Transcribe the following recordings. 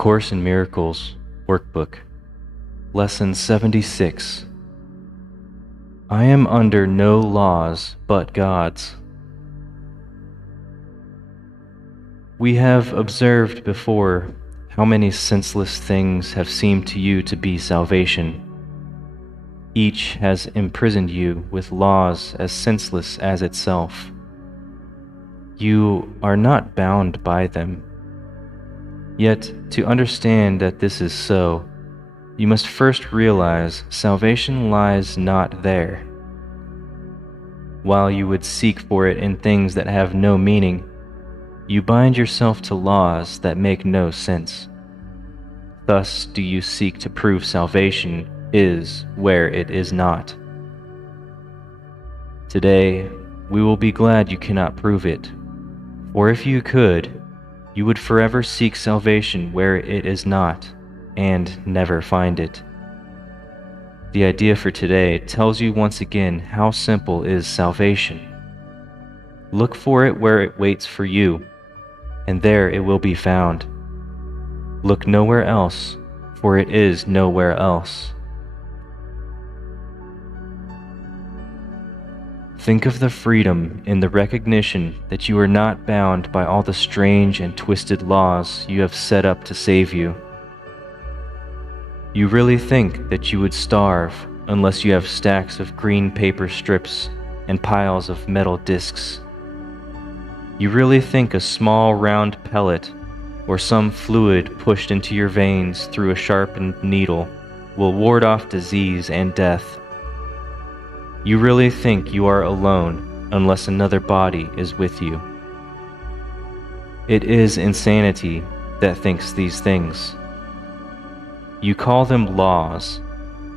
Course in Miracles, Workbook, Lesson 76. I am under no laws but God's. We have observed before how many senseless things have seemed to you to be salvation. Each has imprisoned you with laws as senseless as itself. You are not bound by them. Yet, to understand that this is so, you must first realize salvation lies not there. While you would seek for it in things that have no meaning, you bind yourself to laws that make no sense. Thus do you seek to prove salvation is where it is not. Today, we will be glad you cannot prove it, for if you could, you would forever seek salvation where it is not, and never find it. The idea for today tells you once again how simple is salvation. Look for it where it waits for you, and there it will be found. Look nowhere else, for it is nowhere else. Think of the freedom in the recognition that you are not bound by all the strange and twisted laws you have set up to save you. You really think that you would starve unless you have stacks of green paper strips and piles of metal discs. You really think a small round pellet or some fluid pushed into your veins through a sharpened needle will ward off disease and death. You really think you are alone unless another body is with you. It is insanity that thinks these things. You call them laws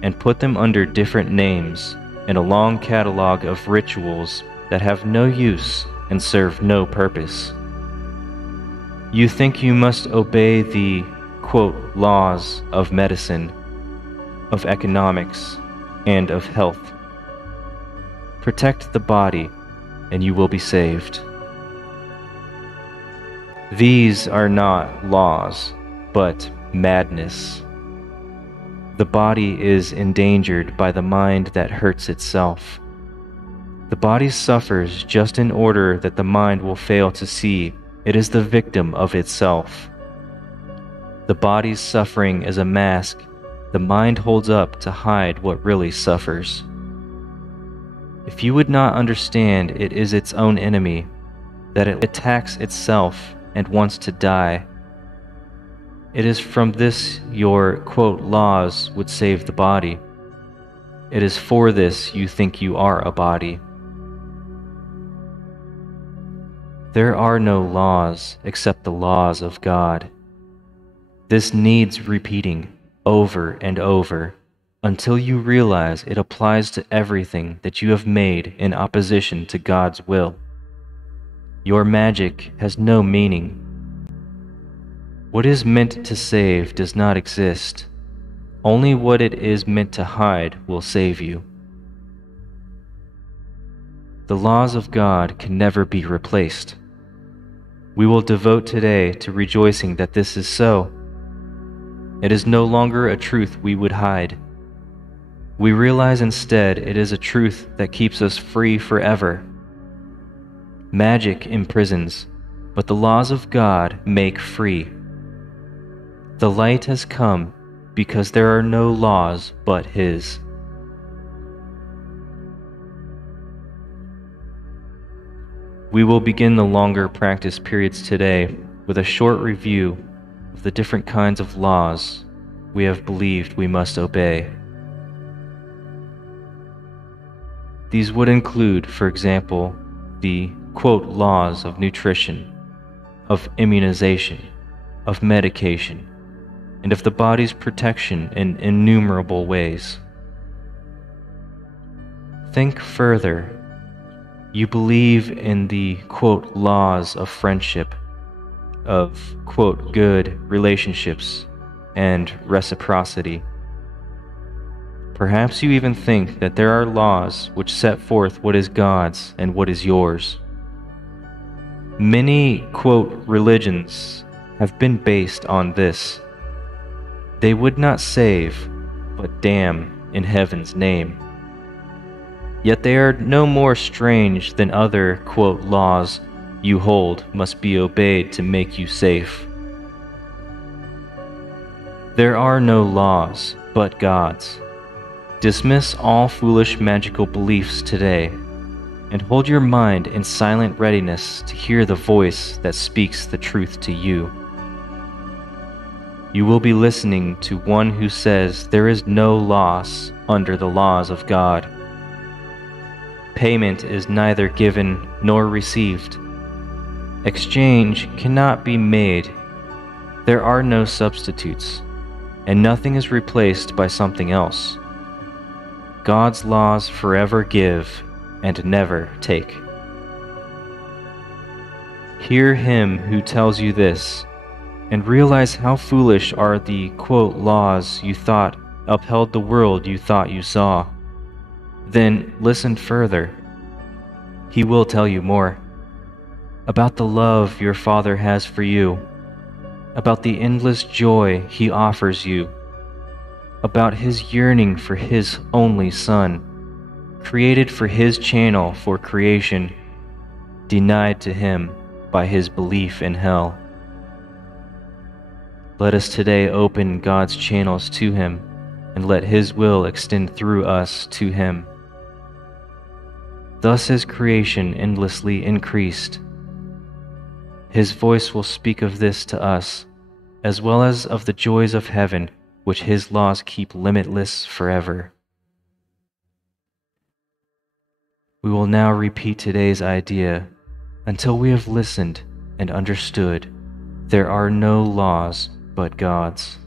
and put them under different names in a long catalog of rituals that have no use and serve no purpose. You think you must obey the, quote, laws of medicine, of economics, and of health. Protect the body, and you will be saved. These are not laws, but madness. The body is endangered by the mind that hurts itself. The body suffers just in order that the mind will fail to see it is the victim of itself. The body's suffering is a mask the mind holds up to hide what really suffers. If you would not understand it is its own enemy, that it attacks itself and wants to die, it is from this your, quote, laws would save the body. It is for this you think you are a body. There are no laws except the laws of God. This needs repeating over and over, until you realize it applies to everything that you have made in opposition to God's will. Your magic has no meaning. What is meant to save does not exist. Only what it is meant to hide will save you. The laws of God can never be replaced. We will devote today to rejoicing that this is so. It is no longer a truth we would hide. We realize instead it is a truth that keeps us free forever. Magic imprisons, but the laws of God make free. The light has come because there are no laws but His. We will begin the longer practice periods today with a short review of the different kinds of laws we have believed we must obey. These would include, for example, the, quote, laws of nutrition, of immunization, of medication, and of the body's protection in innumerable ways. Think further. You believe in the, quote, laws of friendship, of, quote, good relationships, and reciprocity. Perhaps you even think that there are laws which set forth what is God's and what is yours. Many, quote, religions have been based on this, They would not save, but damn in heaven's name. Yet they are no more strange than other, quote, laws you hold must be obeyed to make you safe. There are no laws, but God's. Dismiss all foolish magical beliefs today, and hold your mind in silent readiness to hear the voice that speaks the truth to you. You will be listening to one who says there is no loss under the laws of God. Payment is neither given nor received. Exchange cannot be made. There are no substitutes, and nothing is replaced by something else. God's laws forever give and never take. Hear him who tells you this, and realize how foolish are the, quote, laws you thought upheld the world you thought you saw. Then listen further. He will tell you more about the love your Father has for you, about the endless joy he offers you, about his yearning for his only Son, created for his channel for creation, denied to him by his belief in hell. Let us today open God's channels to him and let his will extend through us to him. Thus is creation endlessly increased. His voice will speak of this to us, as well as of the joys of heaven, which his laws keep limitless forever. We will now repeat today's idea until we have listened and understood there are no laws but God's.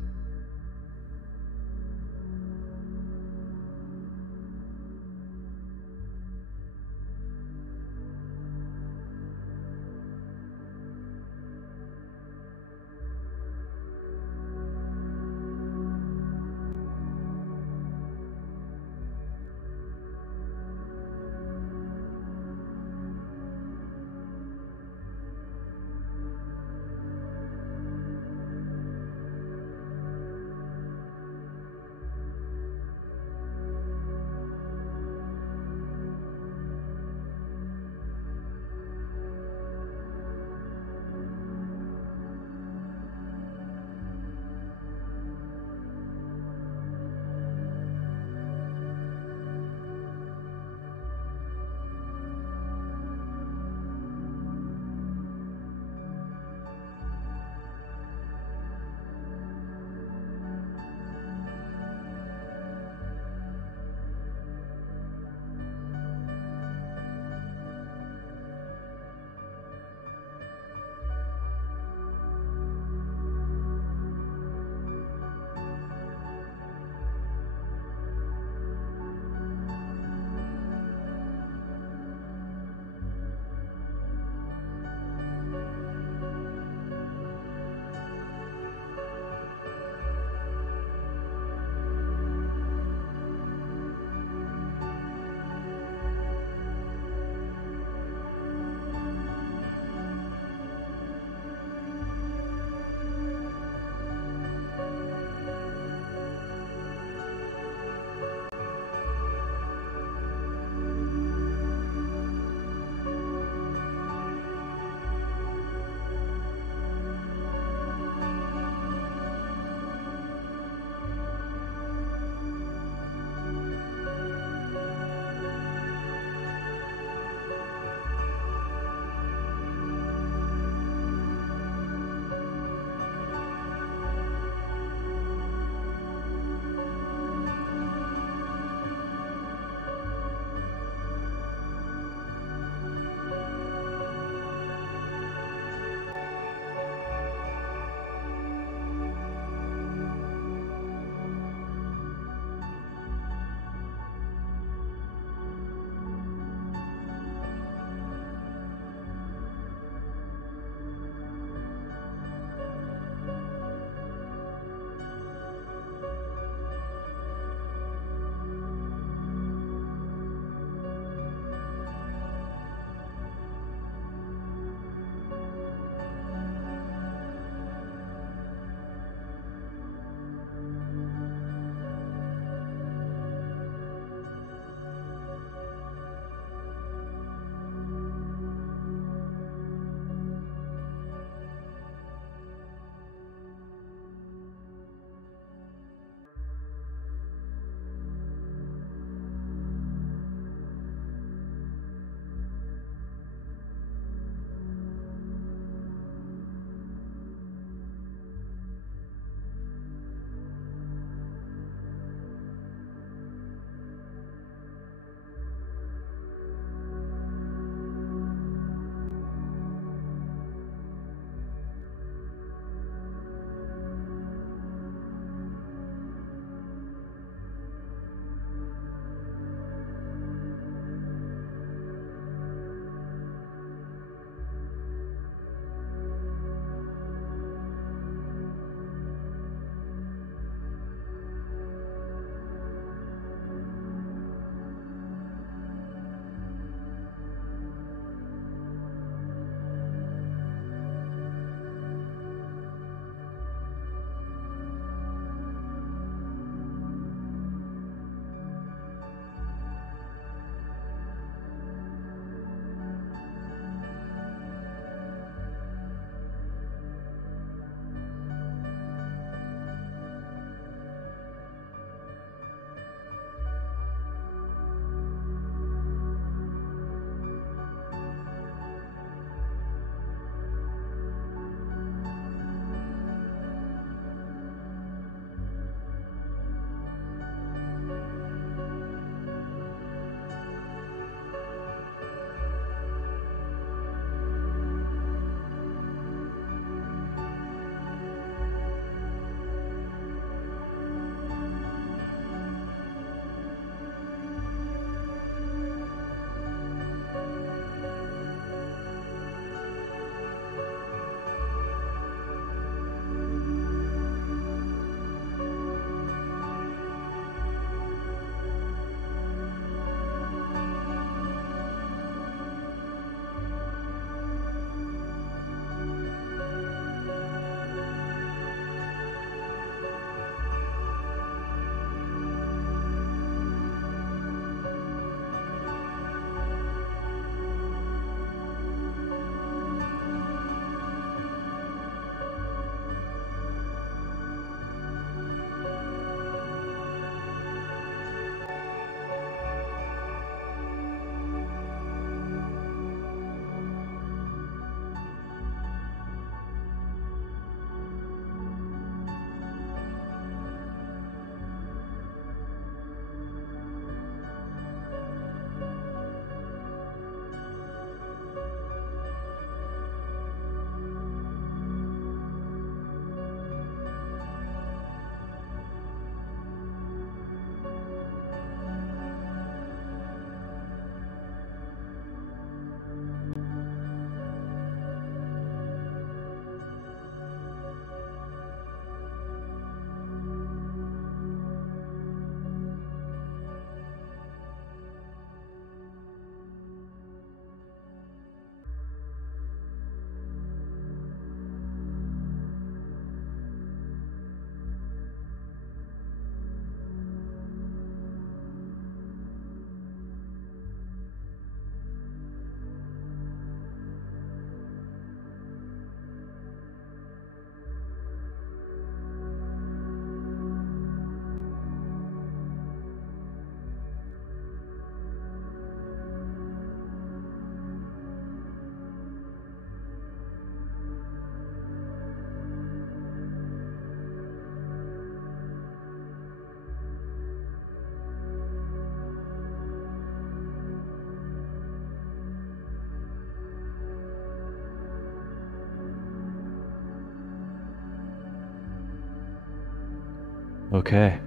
Okay.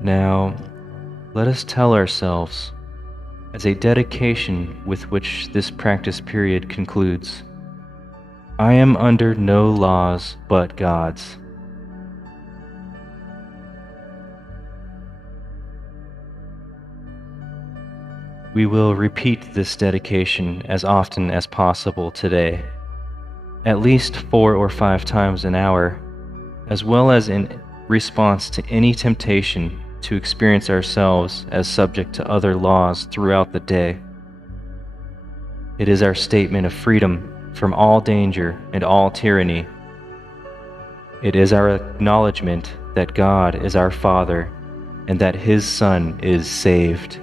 Now, let us tell ourselves, as a dedication with which this practice period concludes, I am under no laws but God's. We will repeat this dedication as often as possible today, at least 4 or 5 times an hour, as well as in response to any temptation to experience ourselves as subject to other laws throughout the day. It is our statement of freedom from all danger and all tyranny. It is our acknowledgement that God is our Father and that His Son is saved.